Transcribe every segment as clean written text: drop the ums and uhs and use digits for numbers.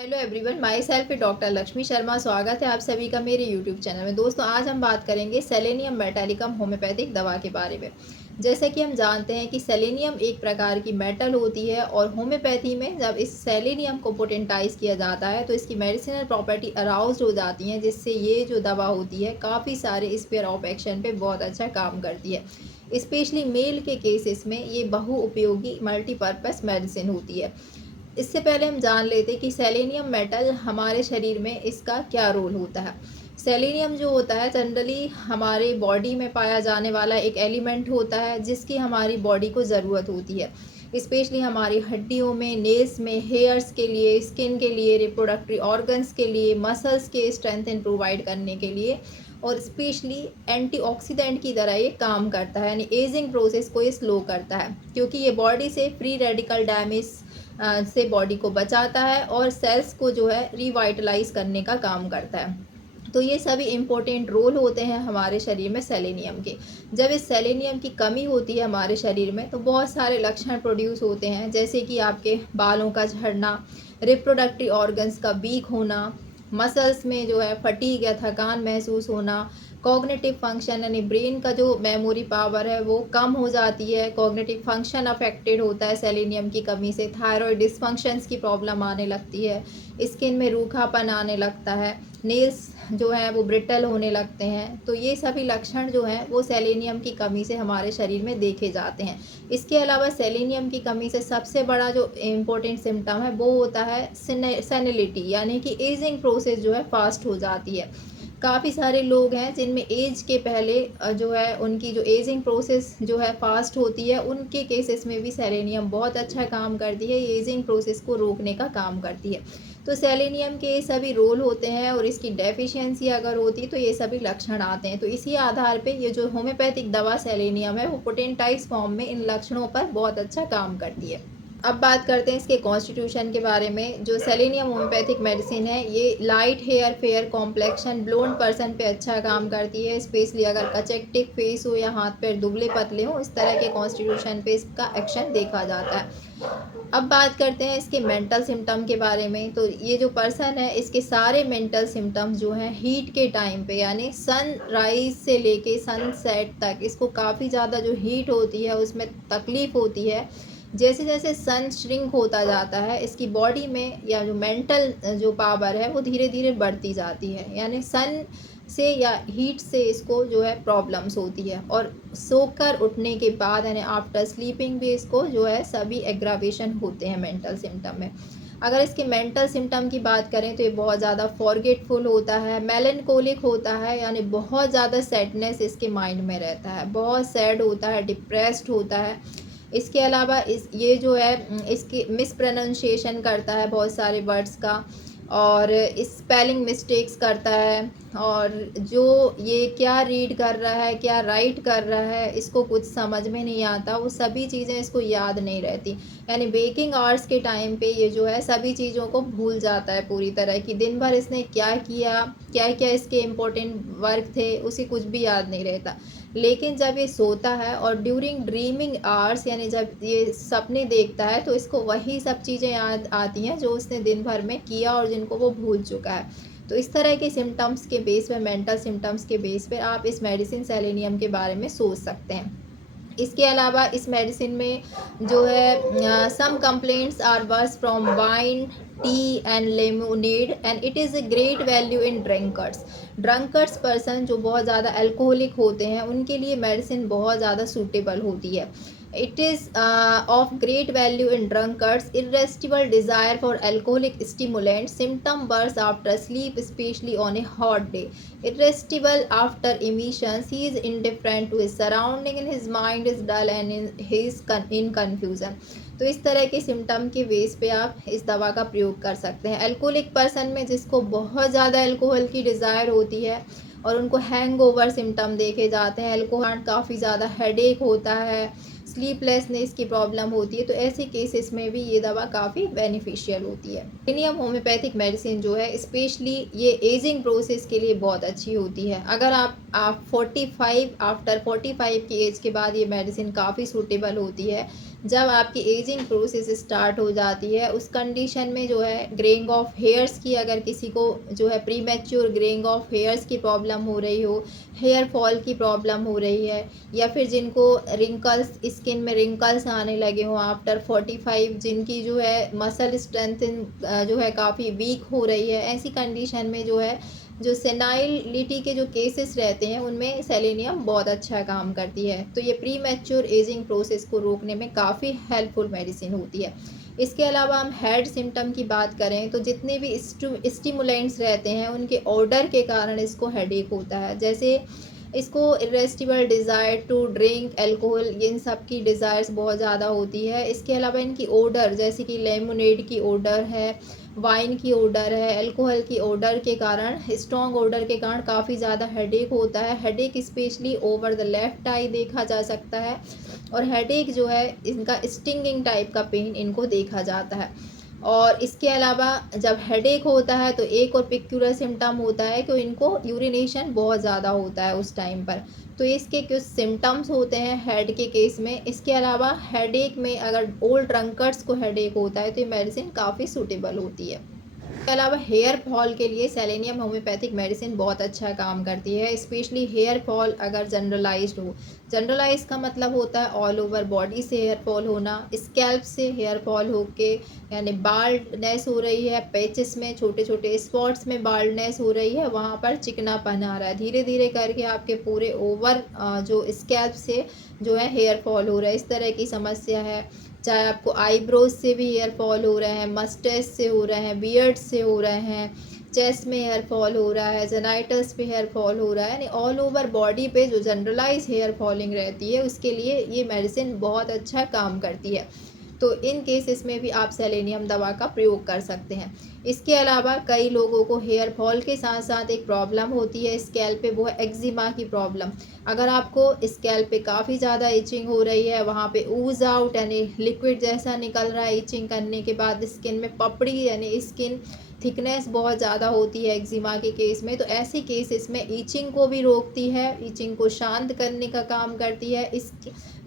Hello everyone, my self doctor Lakshmi Sharma. स्वागत है आप सभी का मेरे यूट्यूब चैनल में। दोस्तों, आज हम बात करेंगे सेलेनियम मेटालिकम होम्योपैथिक दवा के बारे में। जैसे कि हम जानते हैं कि सेलेनियम एक प्रकार की मेटल होती है और होम्योपैथी में जब इस सेलेनियम को पोटेंटाइज किया जाता है तो इसकी मेडिसिनल प्रॉपर्टी अराउज हो जाती हैं, जिससे ये जो दवा होती है काफ़ी सारे स्पेयर ऑफ एक्शन पे बहुत अच्छा काम करती है। स्पेशली मेल के केसेस में ये बहुउपयोगी मल्टीपर्पज़ मेडिसिन होती है। इससे पहले हम जान लेते कि सेलेनियम मेटल हमारे शरीर में इसका क्या रोल होता है। सेलेनियम जो होता है जनरली हमारे बॉडी में पाया जाने वाला एक एलिमेंट होता है जिसकी हमारी बॉडी को ज़रूरत होती है। स्पेशली हमारी हड्डियों में, नेल्स में, हेयर्स के लिए, स्किन के लिए, रिप्रोडक्टरी ऑर्गन्स के लिए, मसल्स के स्ट्रेंथ प्रोवाइड करने के लिए, और स्पेशली एंटीऑक्सीडेंट की तरह ये काम करता है, यानी एजिंग प्रोसेस को ये स्लो करता है, क्योंकि ये बॉडी से फ्री रेडिकल डैमेज से बॉडी को बचाता है और सेल्स को जो है रिवाइटलाइज करने का काम करता है। तो ये सभी इम्पोर्टेंट रोल होते हैं हमारे शरीर में सेलेनियम के। जब इस सेलेनियम की कमी होती है हमारे शरीर में तो बहुत सारे लक्षण प्रोड्यूस होते हैं, जैसे कि आपके बालों का झड़ना, रिप्रोडक्टिव ऑर्गन्स का वीक होना, मसल्स में जो है फटीग या थकान महसूस होना, कॉग्निटिव फंक्शन यानी ब्रेन का जो मेमोरी पावर है वो कम हो जाती है, कॉग्निटिव फंक्शन अफेक्टेड होता है सेलेनियम की कमी से, थायराइड डिसफंक्शंस की प्रॉब्लम आने लगती है, स्किन में रूखापन आने लगता है, नेल्स जो हैं वो ब्रिटल होने लगते हैं। तो ये सभी लक्षण जो हैं वो सेलेनियम की कमी से हमारे शरीर में देखे जाते हैं। इसके अलावा सेलेनियम की कमी से सबसे बड़ा जो इम्पोर्टेंट सिम्टम है वो होता है सेनिलिटी, यानी कि एजिंग प्रोसेस जो है फास्ट हो जाती है। काफ़ी सारे लोग हैं जिनमें एज के पहले जो है उनकी जो एजिंग प्रोसेस जो है फास्ट होती है, उनके केसेस में भी सेलेनियम बहुत अच्छा काम करती है, ये एजिंग प्रोसेस को रोकने का काम करती है। तो सेलेनियम के ये सभी रोल होते हैं और इसकी डेफिशिएंसी अगर होती तो ये सभी लक्षण आते हैं। तो इसी आधार पे ये जो होम्योपैथिक दवा सेलेनियम है वो पोटेंटाइज फॉर्म में इन लक्षणों पर बहुत अच्छा काम करती है। अब बात करते हैं इसके कॉन्स्टिट्यूशन के बारे में। जो सेलेनियम होम्योपैथिक मेडिसिन है ये light hair, fair complexion, blonde person पे अच्छा काम करती है, स्पेशली अगर कचेक्टिक फेस हो या हाथ पैर दुबले पतले हो, इस तरह के कॉन्स्टिट्यूशन पे इसका एक्शन देखा जाता है। अब बात करते हैं इसके मेंटल सिम्टम के बारे में। तो ये जो पर्सन है इसके सारे मेंटल सिम्टम्स जो हैं हीट के टाइम पे, यानी सनराइज से लेके सनसेट तक इसको काफ़ी ज़्यादा जो हीट होती है उसमें तकलीफ़ होती है। जैसे जैसे सन श्रिंक होता जाता है इसकी बॉडी में या जो मेंटल जो पावर है वो धीरे धीरे बढ़ती जाती है, यानी सन से या हीट से इसको जो है प्रॉब्लम्स होती है। और सोकर उठने के बाद यानी आफ्टर स्लीपिंग भी इसको जो है सभी एग्रावेशन होते हैं मेंटल सिम्टम में। अगर इसके मेंटल सिम्टम की बात करें तो ये बहुत ज़्यादा फॉरगेटफुल होता है, मेलनकोलिक होता है, यानी बहुत ज़्यादा सैडनेस इसके माइंड में रहता है, बहुत सैड होता है, डिप्रेस्ड होता है। इसके अलावा ये जो है इसकी मिस प्रोनाउंसिएशन करता है बहुत सारे वर्ड्स का, और स्पेलिंग मिस्टेक्स करता है, और जो ये क्या रीड कर रहा है, क्या राइट कर रहा है, इसको कुछ समझ में नहीं आता, वो सभी चीज़ें इसको याद नहीं रहती। यानी वेकिंग आवर्स के टाइम पे ये जो है सभी चीज़ों को भूल जाता है पूरी तरह की, दिन भर इसने क्या किया, क्या क्या इसके इम्पोर्टेंट वर्क थे, उसे कुछ भी याद नहीं रहता। लेकिन जब ये सोता है और ड्यूरिंग ड्रीमिंग आवर्स, यानी जब ये सपने देखता है, तो इसको वही सब चीज़ें याद आती हैं जो उसने दिन भर में किया और जिनको वो भूल चुका है। तो इस तरह के सिम्टम्स के बेस पे, मेंटल सिम्टम्स के बेस पे आप इस मेडिसिन सेलेनियम के बारे में सोच सकते हैं। इसके अलावा इस मेडिसिन में जो है some complaints are worse from wine, tea and lemonade, and it is a great value in drunkards person जो बहुत ज़्यादा अल्कोहलिक होते हैं उनके लिए मेडिसिन बहुत ज़्यादा सूटेबल होती है। It is of great value in drunkards, irresistible desire for alcoholic stimulant, symptom burst after sleep especially on a hot day, irresistible after emissions, he is indifferent to his surrounding and his mind is dull and he is in confusion। तो इस तरह के symptom के base पे आप इस दवा का प्रयोग कर सकते हैं। अल्कोहलिक पर्सन में जिसको बहुत ज़्यादा अल्कोहल की डिज़ायर होती है और उनको हैंगओवर सिम्टम देखे जाते हैं, अल्कोहल काफ़ी ज़्यादा हेडेक होता है, स्लीपलेसनेस की प्रॉब्लम होती है, तो ऐसे केसेस में भी ये दवा काफ़ी बेनिफिशियल होती है। सेलेनियम होम्योपैथिक मेडिसिन जो है स्पेशली ये एजिंग प्रोसेस के लिए बहुत अच्छी होती है। अगर आप आप 45 आफ्टर 45 की एज के बाद ये मेडिसिन काफ़ी सूटेबल होती है। जब आपकी एजिंग प्रोसेस स्टार्ट हो जाती है, उस कंडीशन में जो है ग्रेइंग ऑफ हेयर्स की, अगर किसी को जो है प्रीमैच्योर ग्रेइंग ऑफ हेयर्स की प्रॉब्लम हो रही हो, हेयर फॉल की प्रॉब्लम हो रही है, या फिर जिनको रिंकल्स, स्किन में रिंकल्स आने लगे हों आफ्टर 45, जिनकी जो है मसल स्ट्रेंथ जो है काफ़ी वीक हो रही है, ऐसी कंडीशन में जो है जो सेनाइलिटी के जो केसेस रहते हैं उनमें सेलेनियम बहुत अच्छा काम करती है। तो ये प्री मैच्योर एजिंग प्रोसेस को रोकने में काफ़ी हेल्पफुल मेडिसिन होती है। इसके अलावा हम हेड सिम्टम की बात करें तो जितने भी स्टिमुलेंट्स रहते हैं उनके ऑर्डर के कारण इसको हेडेक होता है। जैसे इसको इरेस्टिबल डिज़ायर टू ड्रिंक अल्कोहल, इन सब की डिज़ायर्स बहुत ज़्यादा होती है। इसके अलावा इनकी ओडर, जैसे कि लेमनेड की ओडर है, वाइन की ओडर है, अल्कोहल की ओडर के कारण, स्ट्रॉन्ग ओडर के कारण काफ़ी ज़्यादा हेडेक होता है। Headache especially over the left eye देखा जा सकता है, और हेडेक जो है इनका स्टिंगिंग टाइप का पेन इनको देखा जाता है। और इसके अलावा जब हेडेक होता है तो एक और पिक्यूलर सिम्टम होता है कि इनको यूरिनेशन बहुत ज़्यादा होता है उस टाइम पर। तो इसके कुछ सिम्टम्स होते हैं हेड के केस में। इसके अलावा हेडेक में अगर ओल्ड ड्रंकर्स को हेडेक होता है तो ये मेडिसिन काफ़ी सूटेबल होती है। इसके अलावा हेयर फॉल के लिए सेलेनियम होम्योपैथिक मेडिसिन बहुत अच्छा काम करती है, स्पेशली हेयर फॉल अगर जनरलाइज्ड हो। जनरलाइज का मतलब होता है ऑल ओवर बॉडी से हेयर फॉल होना, स्कैल्प से हेयर फॉल होके, यानी बाल्डनेस हो रही है, पैचेस में छोटे छोटे स्पॉट्स में बाल्डनेस हो रही है, वहाँ पर चिकनापन आ रहा है, धीरे धीरे करके आपके पूरे ओवर जो स्कैल्प से जो है हेयर फॉल हो रहा है, इस तरह की समस्या है। चाहे आपको आईब्रोज से भी हेयर फॉल हो रहे हैं, मस्टैच से हो रहे हैं, बियर्ड से हो रहे हैं, चेस्ट में हेयर फॉल हो रहा है, जेनाइटल्स पे हेयर फॉल हो रहा है, यानी ऑल ओवर बॉडी पे जो जनरलाइज हेयर फॉलिंग रहती है उसके लिए ये मेडिसिन बहुत अच्छा काम करती है। तो इन केसेस में भी आप सेलेनियम दवा का प्रयोग कर सकते हैं। इसके अलावा कई लोगों को हेयर फॉल के साथ साथ एक प्रॉब्लम होती है स्कैल्प पे, वो है एक्जिमा की प्रॉब्लम। अगर आपको स्कैल्प पे काफ़ी ज़्यादा इचिंग हो रही है, वहाँ पे ऊज आउट यानी लिक्विड जैसा निकल रहा है इचिंग करने के बाद, स्किन में पपड़ी यानी स्किन थिकनेस बहुत ज़्यादा होती है एक्जिमा के केस में, तो ऐसे केसेस में इचिंग को भी रोकती है, इचिंग को शांत करने का काम करती है। इस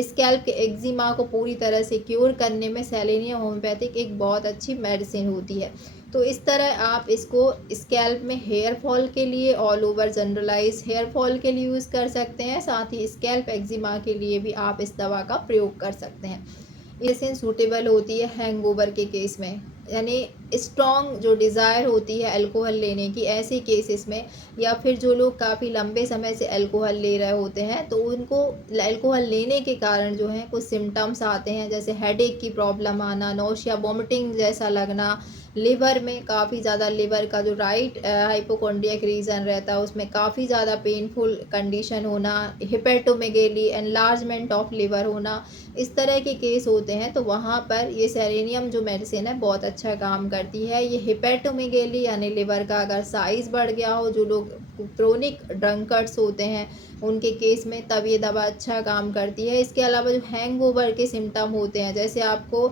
स्कैल्प के एक्जिमा को पूरी तरह से क्योर करने में सेलेनियम होम्योपैथिक एक बहुत अच्छी मेडिसिन होती है। तो इस तरह आप इसको स्कैल्प में हेयर फॉल के लिए, all over generalise hair fall के लिए यूज़ कर सकते हैं, साथ ही स्कैल्प एक्जिमा के लिए भी आप इस दवा का प्रयोग कर सकते हैं। मेडिसिन सूटेबल होती है हैंगओवर के केस में, यानी स्ट्रॉन्ग जो डिज़ायर होती है अल्कोहल लेने की, ऐसे केसेस में, या फिर जो लोग काफ़ी लंबे समय से अल्कोहल ले रहे होते हैं तो उनको अल्कोहल लेने के कारण जो है कुछ सिम्टम्स आते हैं, जैसे हेडेक की प्रॉब्लम आना, नौशिया वोमिटिंग जैसा लगना, लिवर में काफ़ी ज़्यादा, लिवर का जो राइट हाइपोकॉन्ड्रियक रीजन रहता है उसमें काफ़ी ज़्यादा पेनफुल कंडीशन होना, हिपेटोमेगेली, एनलार्जमेंट ऑफ लिवर होना, इस तरह के केस होते हैं। तो वहाँ पर ये सेलेनियम जो मेडिसिन है बहुत अच्छा काम करती है। ये हिपेटोमेगेली यानी लिवर का अगर साइज़ बढ़ गया हो, जो लोग क्रोनिक ड्रंकर्स होते हैं उनके केस में, तब ये दवा अच्छा काम करती है। इसके अलावा जो हैंगओवर के सिम्टम होते हैं, जैसे आपको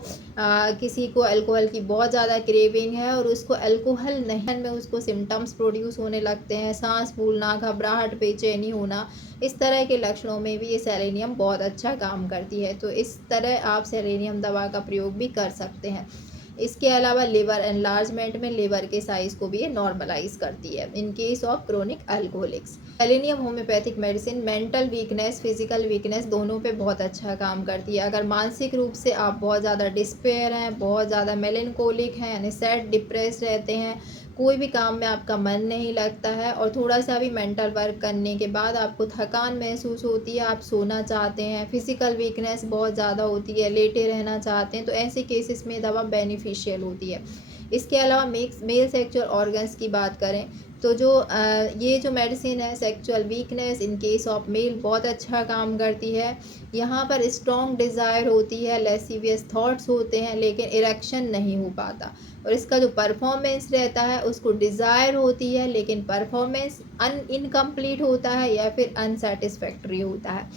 किसी को अल्कोहल की बहुत ज़्यादा क्रेविंग है और उसको अल्कोहल नहीं में उसको सिम्टम्स प्रोड्यूस होने लगते हैं, सांस फूलना, घबराहट, बेचैनी होना, इस तरह के लक्षणों में भी ये सेलेनियम बहुत अच्छा काम करती है। तो इस तरह आप सेलेनियम दवा का प्रयोग भी कर सकते हैं। इसके अलावा लिवर एनलार्जमेंट में लिवर के साइज़ को भी ये नॉर्मलाइज करती है in case of chronic alcoholics. Selenium homeopathic medicine mental weakness, physical weakness दोनों पे बहुत अच्छा काम करती है। अगर मानसिक रूप से आप बहुत ज़्यादा डिस्पेयर हैं, बहुत ज़्यादा मेलेंकोलिक हैं, यानी सैड डिप्रेस रहते हैं, कोई भी काम में आपका मन नहीं लगता है, और थोड़ा सा भी मेंटल वर्क करने के बाद आपको थकान महसूस होती है, आप सोना चाहते हैं, फिजिकल वीकनेस बहुत ज़्यादा होती है, लेटे रहना चाहते हैं, तो ऐसे केसेस में दवा बेनिफिशियल होती है। इसके अलावा मेल सेक्सुअल ऑर्गन्स की बात करें तो जो ये जो मेडिसिन है sexual weakness in case of male बहुत अच्छा काम करती है। यहाँ पर स्ट्रॉन्ग डिज़ायर होती है, लेसिवियस थॉट्स होते हैं, लेकिन इरेक्शन नहीं हो पाता, और इसका जो परफॉर्मेंस रहता है उसको डिज़ायर होती है लेकिन परफॉर्मेंस इनकम्प्लीट होता है या फिर अनसेटिस्फैक्ट्री होता है।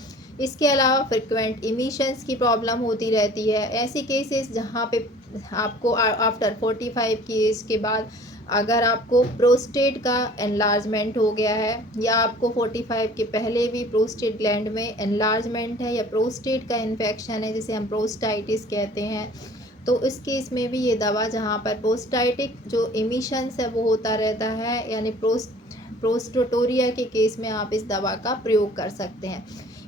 इसके अलावा फ्रिक्वेंट इमिशंस की प्रॉब्लम होती रहती है। ऐसे केसेस जहाँ पे आपको आफ्टर 45 की एज के बाद अगर आपको प्रोस्टेट का एनलार्जमेंट हो गया है या आपको 45 के पहले भी प्रोस्टेट ग्लैंड में एनलार्जमेंट है या प्रोस्टेट का इन्फेक्शन है जिसे हम प्रोस्टाइटिस कहते हैं, तो इस केस में भी ये दवा, जहाँ पर प्रोस्टाइटिक जो इमिशंस है वो होता रहता है, यानी प्रोस्टोटोरिया के केस में आप इस दवा का प्रयोग कर सकते हैं।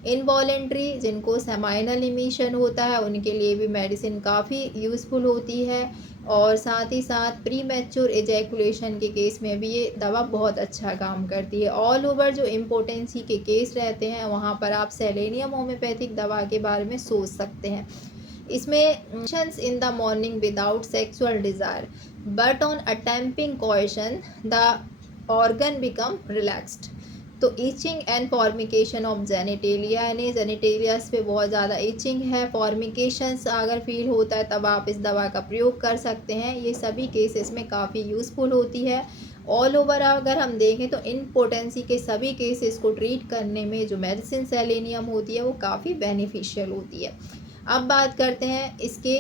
इनवॉलेंट्री जिनको सेमाइनल इमिशन होता है उनके लिए भी मेडिसिन काफ़ी यूज़फुल होती है, और साथ ही साथ प्रीमैच्योर एजैकुलेशन के केस में भी ये दवा बहुत अच्छा काम करती है। ऑल ओवर जो इम्पोटेंसी के केस रहते हैं वहाँ पर आप सेलेनियम होम्योपैथिक दवा के बारे में सोच सकते हैं। इसमें in the morning without sexual desire but on attempting कोएशन the organ become relaxed. तो ईचिंग एंड फॉर्मिकेशन ऑफ जेनिटेलिया, यानी जेनिटेलियास पे बहुत ज़्यादा ईचिंग है, फॉर्मिकेशंस अगर फील होता है तब आप इस दवा का प्रयोग कर सकते हैं। ये सभी केसेस में काफ़ी यूज़फुल होती है। ऑल ओवर अगर हम देखें तो इम्पोटेंसी के सभी केसेस को ट्रीट करने में जो मेडिसिन सेलेनियम होती है वो काफ़ी बेनिफिशियल होती है। अब बात करते हैं इसके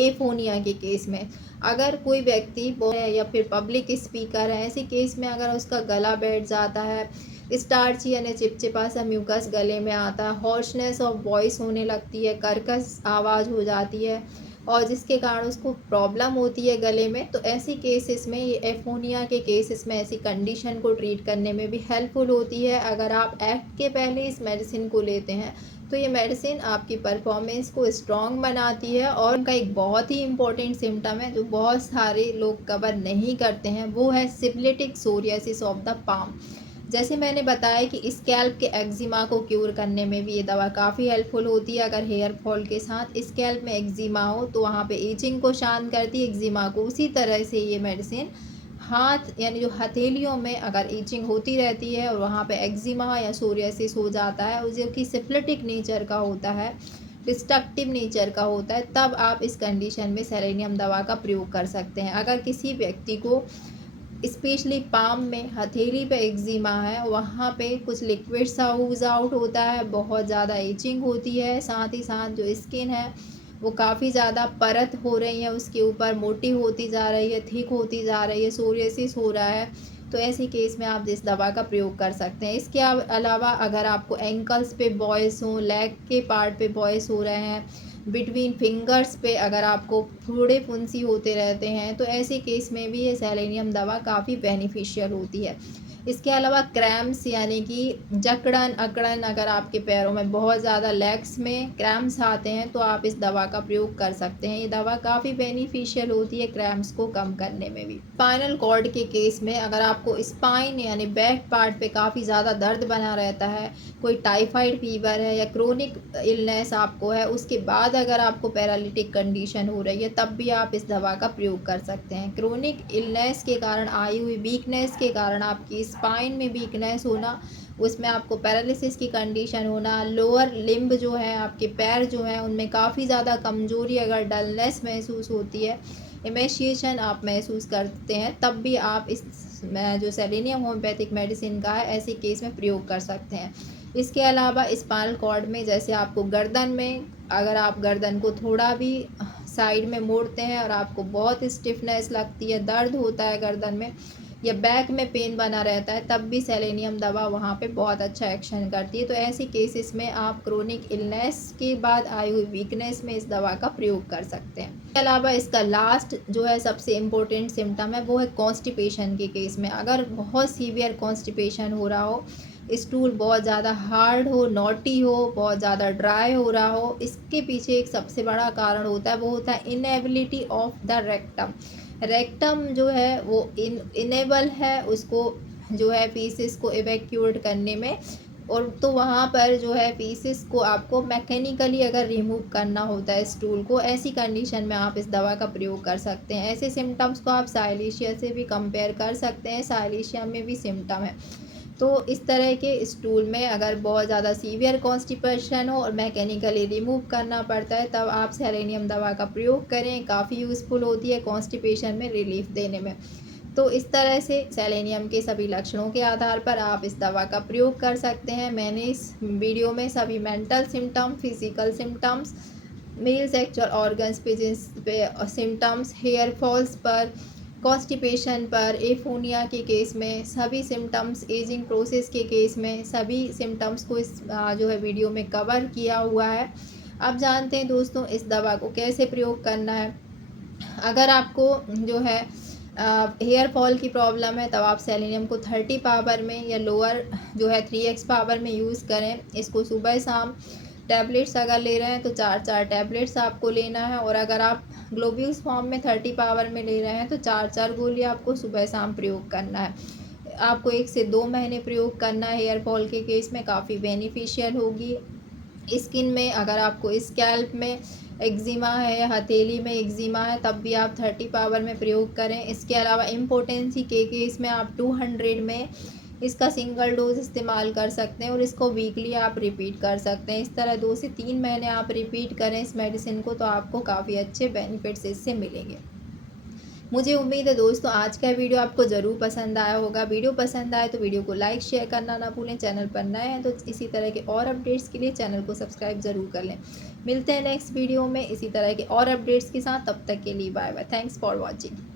एफोनिया के केस में। अगर कोई व्यक्ति है या फिर पब्लिक स्पीकर है, ऐसे केस में अगर उसका गला बैठ जाता है, स्टार्ची यानी चिपचिपा सा म्यूकस गले में आता है, हॉर्शनेस ऑफ वॉइस होने लगती है, कर्कश आवाज़ हो जाती है और जिसके कारण उसको प्रॉब्लम होती है गले में, तो ऐसे केसेस में ये एफोनिया के केसेस में ऐसी कंडीशन को ट्रीट करने में भी हेल्पफुल होती है। अगर आप एक्ट के पहले इस मेडिसिन को लेते हैं तो ये मेडिसिन आपकी परफॉर्मेंस को स्ट्रॉन्ग बनाती है। और उनका एक बहुत ही इम्पोर्टेंट सिम्टम है जो बहुत सारे लोग कवर नहीं करते हैं, वो है सिबिलिटिक सोरियासिस ऑफ द पाम। जैसे मैंने बताया कि स्कैल्प के एक्जिमा को क्यूर करने में भी ये दवा काफ़ी हेल्पफुल होती है। अगर हेयर फॉल के साथ स्कैल्प में एक्जिमा हो तो वहाँ पे ईचिंग को शांत करती है, एक्जिमा को। उसी तरह से ये मेडिसिन हाथ यानी जो हथेलियों में अगर ईचिंग होती रहती है और वहाँ पे एक्जिमा या सोरियासिस हो जाता है, जो कि सिफिलिटिक नेचर का होता है, डिस्ट्रक्टिव नेचर का होता है, तब आप इस कंडीशन में सेलेनियम दवा का प्रयोग कर सकते हैं। अगर किसी व्यक्ति को स्पेशली पाम में हथेली पे एक्जिमा है, वहाँ पे कुछ लिक्विड सा ooze आउट होता है, बहुत ज़्यादा ईचिंग होती है, साथ ही साथ जो स्किन है वो काफ़ी ज़्यादा परत हो रही है, उसके ऊपर मोटी होती जा रही है, थिक होती जा रही है, सोरियासिस हो रहा है, तो ऐसे केस में आप इस दवा का प्रयोग कर सकते हैं। इसके अलावा अगर आपको एंकल्स पे बॉयस हों, लेग के पार्ट पे बॉयस हो रहे हैं, बिटवीन फिंगर्स पे अगर आपको फोड़े फुंसी होते रहते हैं, तो ऐसे केस में भी ये सेलेनियम दवा काफ़ी बेनिफिशियल होती है। इसके अलावा क्रैम्प्स यानी कि जकड़न अकड़न, अगर आपके पैरों में बहुत ज़्यादा लेग्स में क्रैम्प्स आते हैं तो आप इस दवा का प्रयोग कर सकते हैं। ये दवा काफ़ी बेनिफिशियल होती है क्रैम्प्स को कम करने में भी। स्पाइनल कॉर्ड के केस में अगर आपको स्पाइन यानी बैक पार्ट पे काफ़ी ज़्यादा दर्द बना रहता है, कोई टाइफाइड फीवर है या क्रोनिक इलनेस आपको है, उसके बाद अगर आपको पैरालिटिक कंडीशन हो रही है, तब भी आप इस दवा का प्रयोग कर सकते हैं। क्रोनिक इलनेस के कारण आई हुई वीकनेस के कारण आपकी स्पाइन में वीकनेस होना, उसमें आपको पैरालिसिस की कंडीशन होना, लोअर लिम्ब जो है आपके पैर जो हैं उनमें काफ़ी ज़्यादा कमज़ोरी, अगर डलनेस महसूस होती है, इमेशिएशन आप महसूस करते हैं, तब भी आप इस जो सेलेनियम होम्योपैथिक मेडिसिन का है ऐसे केस में प्रयोग कर सकते हैं। इसके अलावा स्पाइनल कॉर्ड में जैसे आपको गर्दन में, अगर आप गर्दन को थोड़ा भी साइड में मोड़ते हैं और आपको बहुत स्टिफनेस लगती है, दर्द होता है गर्दन में या बैक में पेन बना रहता है, तब भी सेलेनियम दवा वहाँ पे बहुत अच्छा एक्शन करती है। तो ऐसे केसेस में आप क्रोनिक इलनेस के बाद आई हुई वीकनेस में इस दवा का प्रयोग कर सकते हैं। इसके अलावा इसका लास्ट जो है सबसे इम्पोर्टेंट सिम्टम है वो है कॉन्स्टिपेशन के केस में। अगर बहुत सीवियर कॉन्स्टिपेशन हो रहा हो, स्टूल बहुत ज़्यादा हार्ड हो, नॉटी हो, बहुत ज़्यादा ड्राई हो रहा हो, इसके पीछे एक सबसे बड़ा कारण होता है, वो होता है inability of the rectum. Rectum जो है वो इनेबल है उसको जो है फीसिस को इवैक्यूएट करने में, और तो वहाँ पर जो है फीसिस को आपको मैकेनिकली अगर रिमूव करना होता है स्टूल को, ऐसी कंडीशन में आप इस दवा का प्रयोग कर सकते हैं। ऐसे सिम्टम्स को आप साइलेशिया से भी कंपेयर कर सकते हैं, साइलेशिया में भी सिम्टम है। तो इस तरह के स्टूल में अगर बहुत ज़्यादा सीवियर कॉन्स्टिपेशन हो और मैकेनिकली रिमूव करना पड़ता है, तब आप सेलेनियम दवा का प्रयोग करें, काफ़ी यूज़फुल होती है कॉन्स्टिपेशन में रिलीफ देने में। तो इस तरह से सेलेनियम के सभी लक्षणों के आधार पर आप इस दवा का प्रयोग कर सकते हैं। मैंने इस वीडियो में सभी mental symptom, physical symptoms, male sexual organs पे जिस पे सिम्टम्स, हेयर फॉल्स पर, कॉन्स्टिपेशन पर, एफोनिया के केस में, सभी सिम्टम्स, एजिंग प्रोसेस के केस में सभी सिम्टम्स को इस जो है वीडियो में कवर किया हुआ है। अब जानते हैं दोस्तों इस दवा को कैसे प्रयोग करना है। अगर आपको जो है हेयर फॉल की प्रॉब्लम है, तब आप सेलेनियम को 30 पावर में या लोअर जो है 3x पावर में यूज़ करें। इसको सुबह शाम टैबलेट्स अगर ले रहे हैं तो 4-4 टैबलेट्स आपको लेना है, और अगर आप ग्लोब्यूल्स फॉर्म में 30 पावर में ले रहे हैं तो 4-4 गोली आपको सुबह शाम प्रयोग करना है। आपको 1 से 2 महीने प्रयोग करना है। हेयर फॉल के केस में काफ़ी बेनिफिशियल होगी। स्किन में अगर आपको स्कैल्प में एक्जिमा है या हथेली में एक्जिमा है, तब भी आप 30 पावर में प्रयोग करें। इसके अलावा इम्पोटेंसी के केस में आप 200 में इसका सिंगल डोज इस्तेमाल कर सकते हैं, और इसको वीकली आप रिपीट कर सकते हैं। इस तरह 2 से 3 महीने आप रिपीट करें इस मेडिसिन को, तो आपको काफ़ी अच्छे बेनिफिट्स इससे मिलेंगे। मुझे उम्मीद है दोस्तों आज का वीडियो आपको ज़रूर पसंद आया होगा। वीडियो पसंद आए तो वीडियो को लाइक शेयर करना ना भूलें। चैनल पर नए हैं तो इसी तरह के और अपडेट्स के लिए चैनल को सब्सक्राइब ज़रूर कर लें। मिलते हैं नेक्स्ट वीडियो में इसी तरह के और अपडेट्स के साथ। तब तक के लिए bye bye. Thanks for watching.